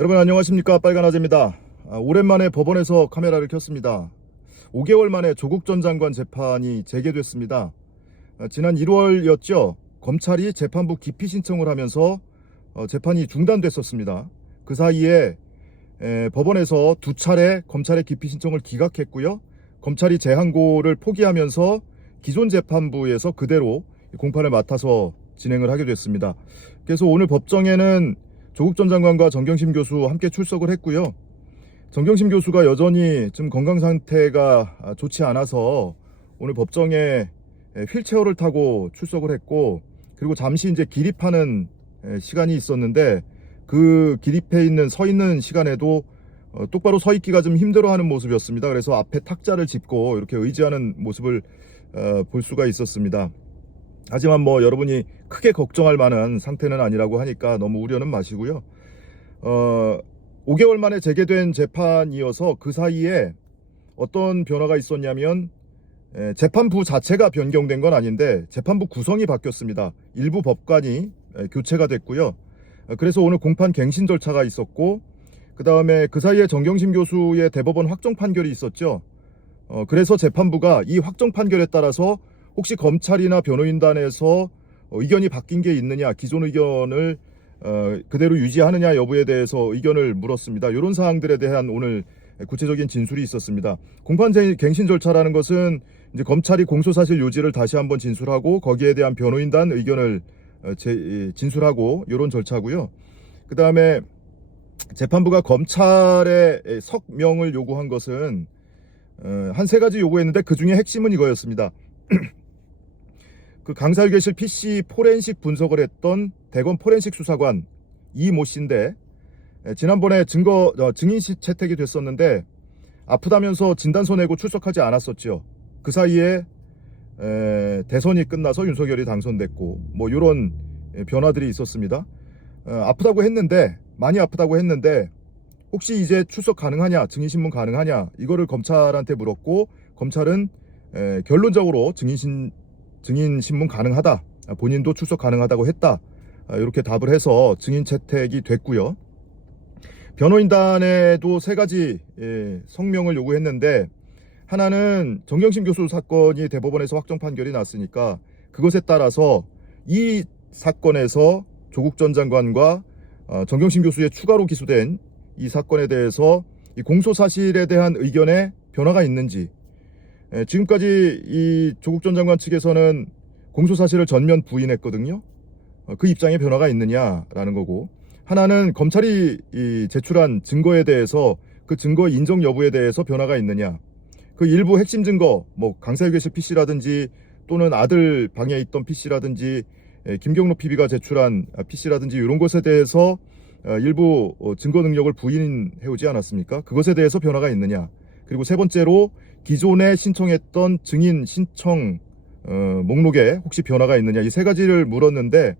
여러분 안녕하십니까, 빨간아재입니다. 오랜만에 법원에서 카메라를 켰습니다. 5개월 만에 조국 전 장관 재판이 재개됐습니다. 지난 1월이었죠. 검찰이 재판부 기피 신청을 하면서 재판이 중단됐었습니다. 그 사이에 법원에서 2차례 검찰의 기피 신청을 기각했고요. 검찰이 재항고를 포기하면서 기존 재판부에서 그대로 공판을 맡아서 진행을 하게 됐습니다. 그래서 오늘 법정에는 조국 전 장관과 정경심 교수 함께 출석을 했고요. 정경심 교수가 여전히 좀 건강 상태가 좋지 않아서 오늘 법정에 휠체어를 타고 출석을 했고, 그리고 잠시 이제 기립하는 시간이 있었는데 그 기립해 있는 서 있는 시간에도 똑바로 서 있기가 좀 힘들어하는 모습이었습니다. 그래서 앞에 탁자를 짚고 이렇게 의지하는 모습을 볼 수가 있었습니다. 하지만 여러분이 크게 걱정할 만한 상태는 아니라고 하니까 너무 우려는 마시고요. 5개월 만에 재개된 재판이어서 그 사이에 어떤 변화가 있었냐면, 재판부 자체가 변경된 건 아닌데 재판부 구성이 바뀌었습니다. 일부 법관이 교체가 됐고요. 그래서 오늘 공판 갱신 절차가 있었고, 그 다음에 그 사이에 정경심 교수의 대법원 확정 판결이 있었죠. 그래서 재판부가 이 확정 판결에 따라서 혹시 검찰이나 변호인단에서 의견이 바뀐 게 있느냐, 기존 의견을 그대로 유지하느냐 여부에 대해서 의견을 물었습니다. 이런 사항들에 대한 오늘 구체적인 진술이 있었습니다. 공판 갱신 절차라는 것은 이제 검찰이 공소사실 요지를 다시 한번 진술하고 거기에 대한 변호인단 의견을 진술하고 이런 절차고요. 그 다음에 재판부가 검찰의 석명을 요구한 것은 한 3가지 요구했는데 그 중에 핵심은 이거였습니다. 그 강사휴게실 PC 포렌식 분석을 했던 대검 포렌식 수사관 이모 씨인데, 지난번에 증인 채택이 됐었는데 아프다면서 진단서 내고 출석하지 않았었죠. 그 사이에 대선이 끝나서 윤석열이 당선됐고 이런 변화들이 있었습니다. 아프다고 했는데, 많이 아프다고 했는데 혹시 이제 출석 가능하냐, 증인신문 가능하냐, 이거를 검찰한테 물었고 검찰은 결론적으로 증인신문 가능하다, 본인도 출석 가능하다고 했다, 이렇게 답을 해서 증인 채택이 됐고요. 변호인단에도 3가지 성명을 요구했는데, 하나는 정경심 교수 사건이 대법원에서 확정 판결이 났으니까 그것에 따라서 이 사건에서 조국 전 장관과 정경심 교수의 추가로 기소된 이 사건에 대해서 이 공소사실에 대한 의견에 변화가 있는지, 지금까지 이 조국 전 장관 측에서는 공소사실을 전면 부인했거든요. 그 입장에 변화가 있느냐라는 거고, 하나는 검찰이 제출한 증거에 대해서 그 증거 인정 여부에 대해서 변화가 있느냐, 그 일부 핵심 증거, 강사휴게실 PC라든지 또는 아들 방에 있던 PC라든지 김경록 PB가 제출한 PC라든지 이런 것에 대해서 일부 증거 능력을 부인해오지 않았습니까? 그것에 대해서 변화가 있느냐. 그리고 3번째로 기존에 신청했던 증인 신청 목록에 혹시 변화가 있느냐, 이 3가지를 물었는데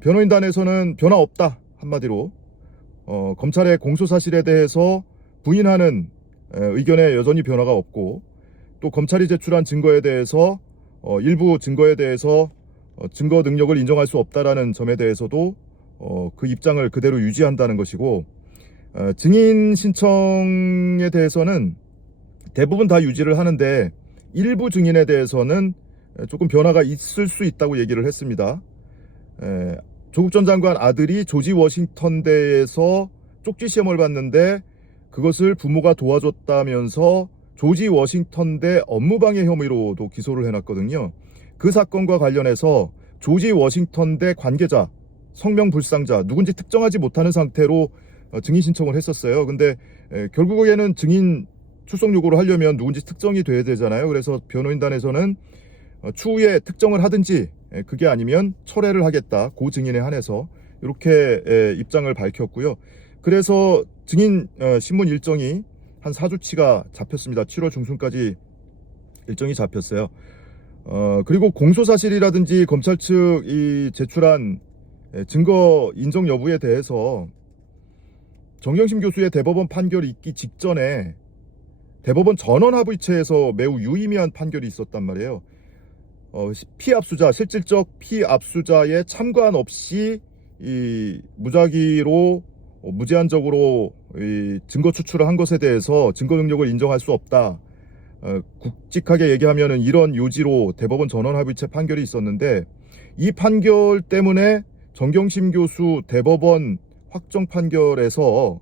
변호인단에서는 변화 없다, 한마디로 검찰의 공소사실에 대해서 부인하는 의견에 여전히 변화가 없고, 또 검찰이 제출한 증거에 대해서 일부 증거에 대해서 증거 능력을 인정할 수 없다라는 점에 대해서도 그 입장을 그대로 유지한다는 것이고, 증인 신청에 대해서는 대부분 다 유지를 하는데 일부 증인에 대해서는 조금 변화가 있을 수 있다고 얘기를 했습니다. 조국 전 장관 아들이 조지 워싱턴대에서 쪽지 시험을 봤는데 그것을 부모가 도와줬다면서 조지 워싱턴대 업무방해 혐의로도 기소를 해놨거든요. 그 사건과 관련해서 조지 워싱턴대 관계자, 성명불상자, 누군지 특정하지 못하는 상태로 증인 신청을 했었어요. 근데 결국에는 증인 출석 요구를 하려면 누군지 특정이 돼야 되잖아요. 그래서 변호인단에서는 추후에 특정을 하든지 그게 아니면 철회를 하겠다, 그 증인에 한해서 이렇게 입장을 밝혔고요. 그래서 증인 신문 일정이 한 4주치가 잡혔습니다. 7월 중순까지 일정이 잡혔어요. 그리고 공소사실이라든지 검찰 측이 제출한 증거 인정 여부에 대해서 정경심 교수의 대법원 판결이 있기 직전에 대법원 전원합의체에서 매우 유의미한 판결이 있었단 말이에요. 피압수자, 실질적 피압수자의 참관 없이 이 무작위로 무제한적으로 이 증거 추출을 한 것에 대해서 증거 능력을 인정할 수 없다. 굵직하게 얘기하면은 이런 요지로 대법원 전원합의체 판결이 있었는데, 이 판결 때문에 정경심 교수 대법원 확정 판결에서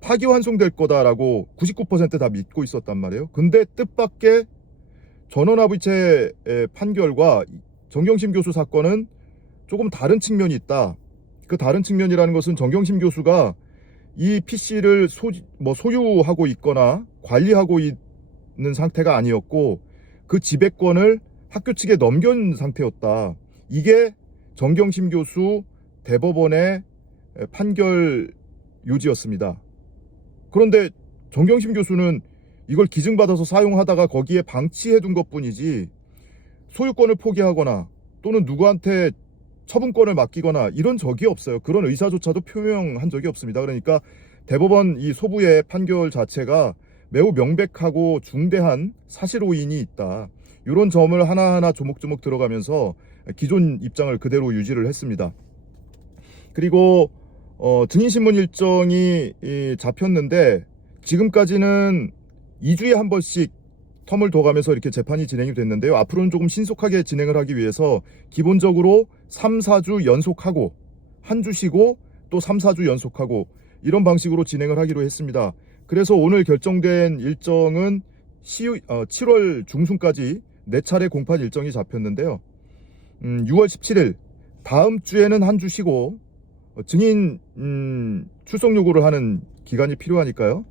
파기환송될 거다라고 99% 다 믿고 있었단 말이에요. 근데 뜻밖의 전원합의체 판결과 정경심 교수 사건은 조금 다른 측면이 있다. 그 다른 측면이라는 것은 정경심 교수가 이 PC를 소유하고 있거나 관리하고 있는 상태가 아니었고, 그 지배권을 학교 측에 넘긴 상태였다. 이게 정경심 교수 대법원의 판결 요지였습니다. 그런데 정경심 교수는 이걸 기증받아서 사용하다가 거기에 방치해둔 것뿐이지 소유권을 포기하거나 또는 누구한테 처분권을 맡기거나 이런 적이 없어요. 그런 의사조차도 표명한 적이 없습니다. 그러니까 대법원 이 소부의 판결 자체가 매우 명백하고 중대한 사실 오인이 있다. 이런 점을 하나하나 조목조목 들어가면서 기존 입장을 그대로 유지를 했습니다. 그리고 증인신문 일정이 잡혔는데, 지금까지는 2주에 한 번씩 텀을 둬가면서 이렇게 재판이 진행이 됐는데요. 앞으로는 조금 신속하게 진행을 하기 위해서 기본적으로 3, 4주 연속하고 한 주 쉬고 또 3, 4주 연속하고 이런 방식으로 진행을 하기로 했습니다. 그래서 오늘 결정된 일정은 7월 중순까지 4차례 공판 일정이 잡혔는데요. 6월 17일 다음 주에는 한 주 쉬고 증인 출석 요구를 하는 기간이 필요하니까요.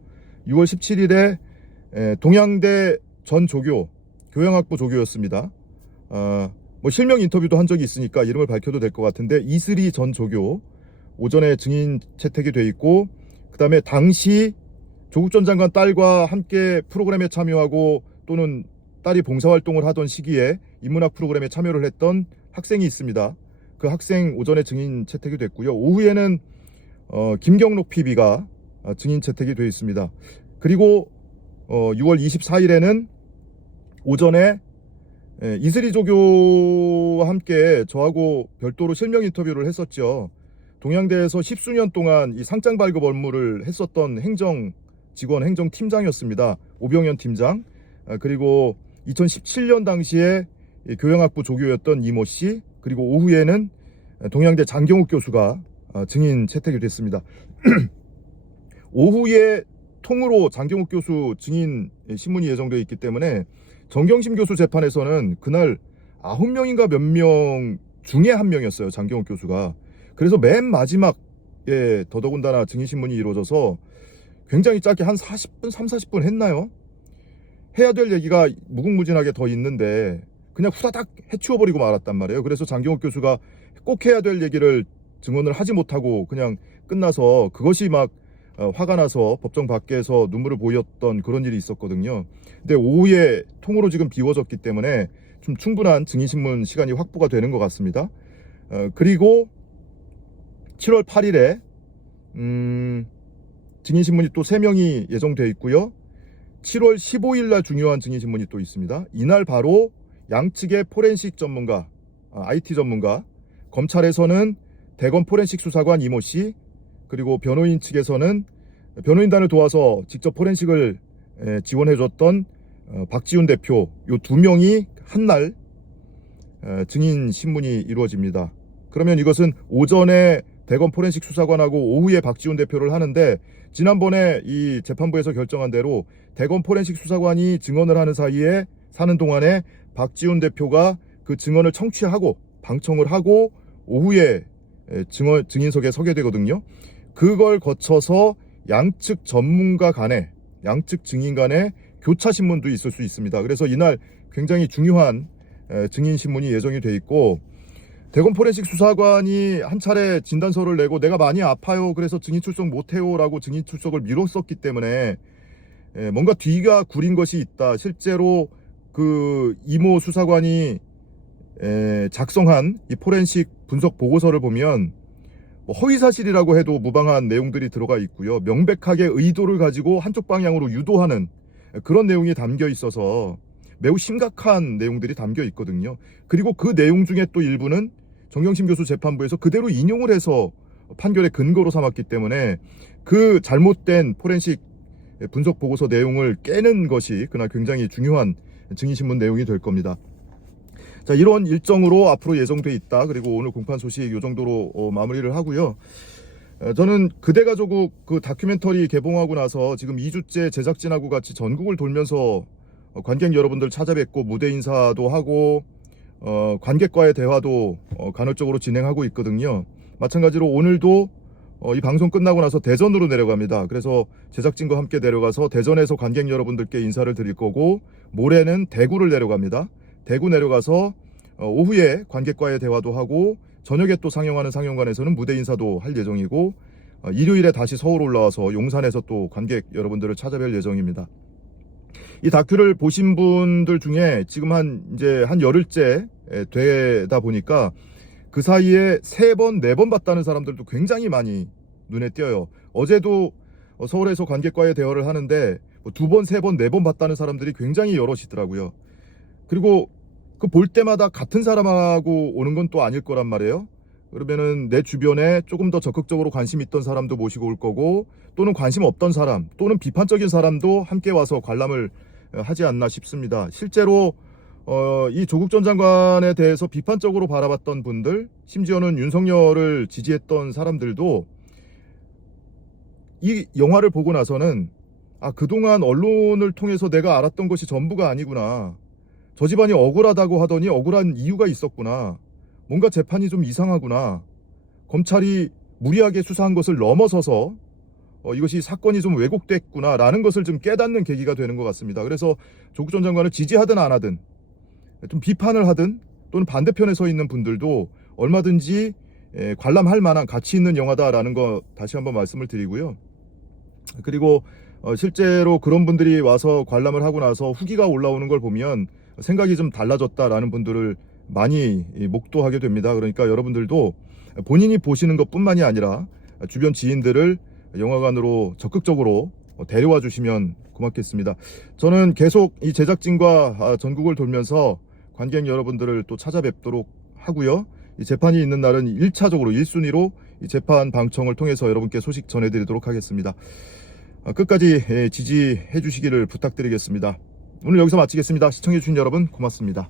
6월 17일에 동양대 전 조교, 교양학부 조교였습니다. 실명 인터뷰도 한 적이 있으니까 이름을 밝혀도 될 것 같은데, 이슬이 전 조교 오전에 증인 채택이 돼 있고, 그 다음에 당시 조국 전 장관 딸과 함께 프로그램에 참여하고 또는 딸이 봉사활동을 하던 시기에 인문학 프로그램에 참여를 했던 학생이 있습니다. 그 학생 오전에 증인 채택이 됐고요. 오후에는 김경록 PB가 증인 채택이 되어 있습니다. 그리고 6월 24일에는 오전에 이슬이 조교와 함께 저하고 별도로 실명 인터뷰를 했었죠. 동양대에서 10수년 동안 이 상장 발급 업무를 했었던 행정팀장이었습니다. 오병현 팀장. 그리고 2017년 당시에 교양학부 조교였던 이모 씨, 그리고 오후에는 동양대 장경욱 교수가 증인 채택이 됐습니다. 오후에 통으로 장경욱 교수 증인 신문이 예정되어 있기 때문에 정경심 교수 재판에서는 그날 9명인가 몇 명 중에 한 명이었어요, 장경욱 교수가. 그래서 맨 마지막에 더더군다나 증인 신문이 이루어져서 굉장히 짧게 한 40분, 40분 했나요? 해야 될 얘기가 무궁무진하게 더 있는데 그냥 후다닥 해치워버리고 말았단 말이에요. 그래서 장경욱 교수가 꼭 해야 될 얘기를 증언을 하지 못하고 그냥 끝나서 그것이 막 화가 나서 법정 밖에서 눈물을 보였던 그런 일이 있었거든요. 근데 오후에 통으로 지금 비워졌기 때문에 좀 충분한 증인신문 시간이 확보가 되는 것 같습니다. 그리고 7월 8일에 증인신문이 또 3명이 예정되어 있고요. 7월 15일 날 중요한 증인신문이 또 있습니다. 이날 바로 양측의 포렌식 전문가, IT 전문가, 검찰에서는 대검 포렌식 수사관 이모 씨, 그리고 변호인 측에서는 변호인단을 도와서 직접 포렌식을 지원해줬던 박지훈 대표, 요 2명이 한날 증인 신문이 이루어집니다. 그러면 이것은 오전에 대검 포렌식 수사관하고 오후에 박지훈 대표를 하는데, 지난번에 이 재판부에서 결정한 대로 대검 포렌식 수사관이 증언을 사는 동안에 박지훈 대표가 그 증언을 청취하고 방청을 하고 오후에 증인석에 서게 되거든요. 그걸 거쳐서 양측 전문가 간에, 양측 증인 간에 교차 신문도 있을 수 있습니다. 그래서 이날 굉장히 중요한 증인 신문이 예정이 돼 있고, 대검 포렌식 수사관이 한 차례 진단서를 내고 내가 많이 아파요, 그래서 증인 출석 못해요 라고 증인 출석을 미뤘었기 때문에 뭔가 뒤가 구린 것이 있다. 실제로 그 이모 수사관이 작성한 이 포렌식 분석 보고서를 보면 허위사실이라고 해도 무방한 내용들이 들어가 있고요. 명백하게 의도를 가지고 한쪽 방향으로 유도하는 그런 내용이 담겨 있어서 매우 심각한 내용들이 담겨 있거든요. 그리고 그 내용 중에 또 일부는 정경심 교수 재판부에서 그대로 인용을 해서 판결의 근거로 삼았기 때문에 그 잘못된 포렌식 분석 보고서 내용을 깨는 것이 그날 굉장히 중요한 증인신문 내용이 될 겁니다. 자, 이런 일정으로 앞으로 예정돼 있다. 그리고 오늘 공판 소식 이 정도로 마무리를 하고요. 저는 그대가족국 그 다큐멘터리 개봉하고 나서 지금 2주째 제작진하고 같이 전국을 돌면서 관객 여러분들 찾아뵙고 무대 인사도 하고 관객과의 대화도 간헐적으로 진행하고 있거든요. 마찬가지로 오늘도 이 방송 끝나고 나서 대전으로 내려갑니다. 그래서 제작진과 함께 내려가서 대전에서 관객 여러분들께 인사를 드릴 거고, 모레는 대구를 내려갑니다. 대구 내려가서 오후에 관객과의 대화도 하고, 저녁에 또 상영하는 상영관에서는 무대 인사도 할 예정이고, 일요일에 다시 서울 올라와서 용산에서 또 관객 여러분들을 찾아뵐 예정입니다. 이 다큐를 보신 분들 중에 지금 이제 한 열흘째 되다 보니까 그 사이에 3번, 4번 봤다는 사람들도 굉장히 많이 눈에 띄어요. 어제도 서울에서 관객과의 대화를 하는데 2번, 3번, 4번 봤다는 사람들이 굉장히 여럿이더라고요. 그리고 그 볼 때마다 같은 사람하고 오는 건 또 아닐 거란 말이에요. 그러면은 내 주변에 조금 더 적극적으로 관심 있던 사람도 모시고 올 거고, 또는 관심 없던 사람, 또는 비판적인 사람도 함께 와서 관람을 하지 않나 싶습니다. 실제로 이 조국 전 장관에 대해서 비판적으로 바라봤던 분들, 심지어는 윤석열을 지지했던 사람들도 이 영화를 보고 나서는 그동안 언론을 통해서 내가 알았던 것이 전부가 아니구나. 저 집안이 억울하다고 하더니 억울한 이유가 있었구나. 뭔가 재판이 좀 이상하구나. 검찰이 무리하게 수사한 것을 넘어서서 이것이 사건이 좀 왜곡됐구나 라는 것을 좀 깨닫는 계기가 되는 것 같습니다. 그래서 조국 전 장관을 지지하든 안 하든, 좀 비판을 하든, 또는 반대편에 서 있는 분들도 얼마든지 관람할 만한 가치 있는 영화다라는 거 다시 한번 말씀을 드리고요. 그리고 실제로 그런 분들이 와서 관람을 하고 나서 후기가 올라오는 걸 보면 생각이 좀 달라졌다라는 분들을 많이 목도하게 됩니다. 그러니까 여러분들도 본인이 보시는 것뿐만이 아니라 주변 지인들을 영화관으로 적극적으로 데려와 주시면 고맙겠습니다. 저는 계속 이 제작진과 전국을 돌면서 관객 여러분들을 또 찾아뵙도록 하고요. 이 재판이 있는 날은 1차적으로 1순위로 이 재판 방청을 통해서 여러분께 소식 전해드리도록 하겠습니다. 끝까지 지지해 주시기를 부탁드리겠습니다. 오늘 여기서 마치겠습니다. 시청해 주신 여러분 고맙습니다.